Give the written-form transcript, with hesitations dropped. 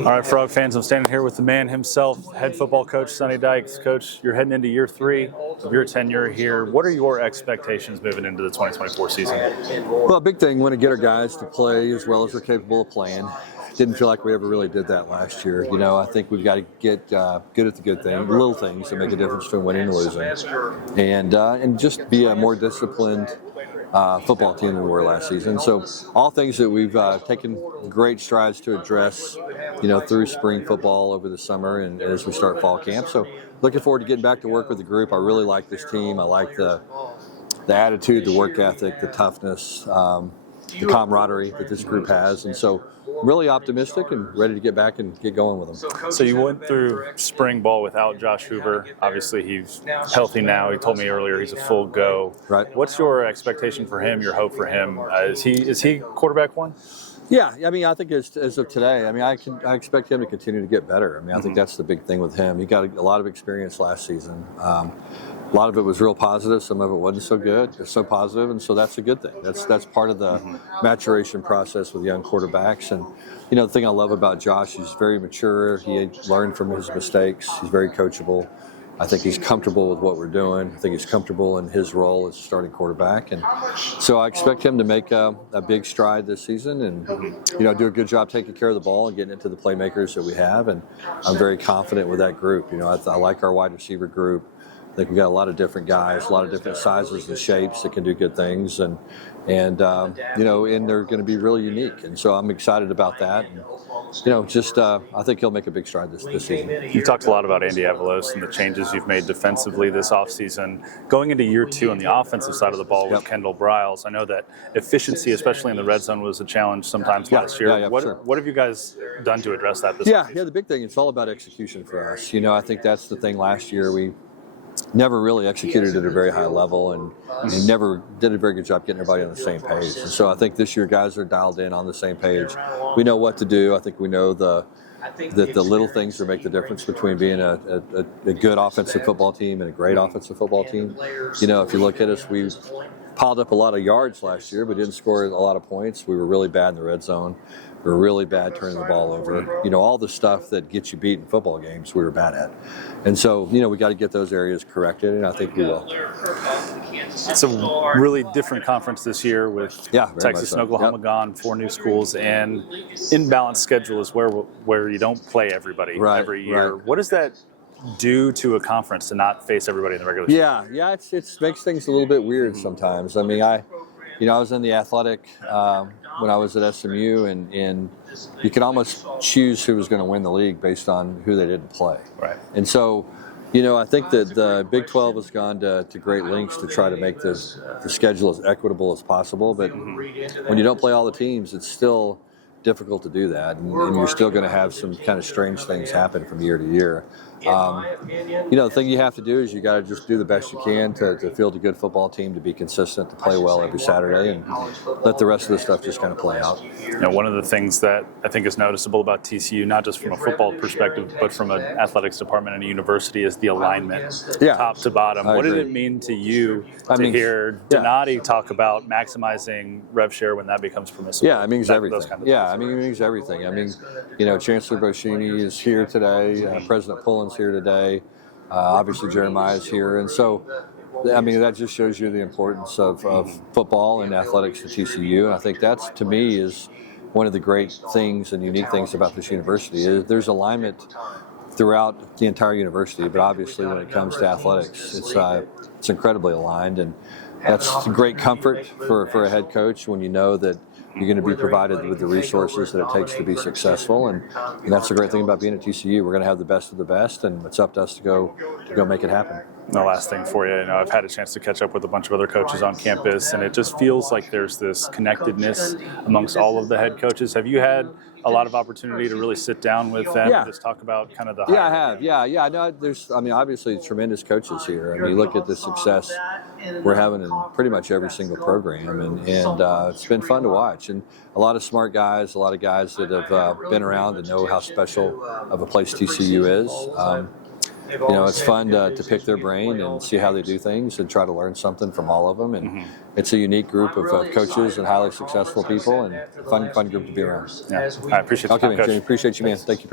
All right, Frog fans, I'm standing here with the man himself, head football coach Sonny Dykes. Coach, you're heading into year 3 of your tenure here. What are your expectations moving into the 2024 season? Well, a big thing, we want to get our guys to play as well as they're capable of playing. Didn't feel like we ever really did that last year. You know, I think we've got to get good at the good things, the little things that make a difference between winning and losing, and just be a more disciplined football team than we were last season. So all things that we've taken great strides to address, you know, through spring football over the summer and as we start fall camp. So looking forward to getting back to work with the group. I really like this team. I like the attitude, the work ethic, the toughness, the camaraderie that this group has. And so I'm really optimistic and ready to get back and get going with them. So you went through spring ball without Josh Hoover. Obviously, he's healthy now. He told me earlier he's a full go. Right. What's your expectation for him, your hope for him? Is he quarterback one? Yeah, I mean, I think as of today, I mean, I expect him to continue to get better. I mean, I think that's the big thing with him. He got a lot of experience last season. A lot of it was real positive. Some of it wasn't so good, or so positive, and so that's a good thing. That's part of the maturation process with young quarterbacks. And you know, the thing I love about Josh, he's very mature. He learned from his mistakes. He's very coachable. I think he's comfortable with what we're doing. I think he's comfortable in his role as a starting quarterback, and so I expect him to make a big stride this season, and you know, do a good job taking care of the ball and getting it to the playmakers that we have. And I'm very confident with that group. You know, I like our wide receiver group. I think we've got a lot of different guys, a lot of different sizes and shapes that can do good things, and you know, and they're going to be really unique. And so I'm excited about that. And, you know, just I think he'll make a big stride this season. You've talked a lot about Andy Avalos and the changes you've made defensively this offseason. Going into year 2 on the offensive side of the ball with Kendall Briles, I know that efficiency, especially in the red zone, was a challenge sometimes last year. What have you guys done to address that this season? Yeah, the big thing, it's all about execution for us. You know, I think that's the thing last year. We never really executed at a very high level and never did a very good job getting everybody on the same page. And so I think this year guys are dialed in on the same page. We know what to do. I think we know that the little things that make the difference between being a good offensive football team and a great offensive football team. You know, if you look at us, we piled up a lot of yards last year, but didn't score a lot of points. We were really bad in the red zone. We were really bad turning the ball over. You know, all the stuff that gets you beat in football games, we were bad at. And so, you know, we got to get those areas corrected, and I think we will. It's a really different conference this year with Texas and Oklahoma gone, 4 new schools, and imbalanced schedule is where you don't play everybody every year. What does that do to a conference to not face everybody in the regular season? Yeah, it makes things a little bit weird sometimes. I mean, I was in the athletic when I was at SMU, and you could almost choose who was going to win the league based on who they didn't play. Right. And so, you know, I think that the Big 12 has gone to great lengths to try to make the schedule as equitable as possible. But when you don't play all the teams, it's still difficult to do that, and you're still going to have some kind of strange things happen from year to year. You know, the thing you have to do is you got to just do the best you can to field a good football team, to be consistent, to play well every Saturday, and let the rest of the stuff just kind of play out. You know, one of the things that I think is noticeable about TCU, not just from a football perspective, but from an athletics department and a university, is the alignment, top to bottom. What did it mean to you to hear Donati talk about maximizing rev share when that becomes permissible? Yeah, it means everything. I mean, it means everything. I mean, you know, Chancellor Boschini is here today. President Pullen's here today. Obviously, Jeremiah's here. And so, I mean, that just shows you the importance of football and athletics to TCU. And I think that's, to me, is one of the great things and unique things about this university. Is there's alignment throughout the entire university, but obviously when it comes to athletics, it's incredibly aligned. And that's great comfort for a head coach when you know that you're going to be provided with the resources that it takes to be successful, and that's the great thing about being at TCU. We're going to have the best of the best, and it's up to us to go make it happen. The last thing for you, you know, I've had a chance to catch up with a bunch of other coaches on campus, and it just feels like there's this connectedness amongst all of the head coaches. Have you had a lot of opportunity to really sit down with them and just talk about kind of the I have. I know there's, I mean, obviously tremendous coaches here. I mean, you look at the success we're having in pretty much every single program, and it's been fun to watch. And a lot of smart guys, a lot of guys that have been around and know how special of a place TCU is. You know, it's fun to pick their brain and see how they do things and try to learn something from all of them. And it's a unique group of coaches and highly successful people, and fun group to be around. Yeah. I appreciate it. Okay, man, Jimmy, appreciate you, man. Thank you.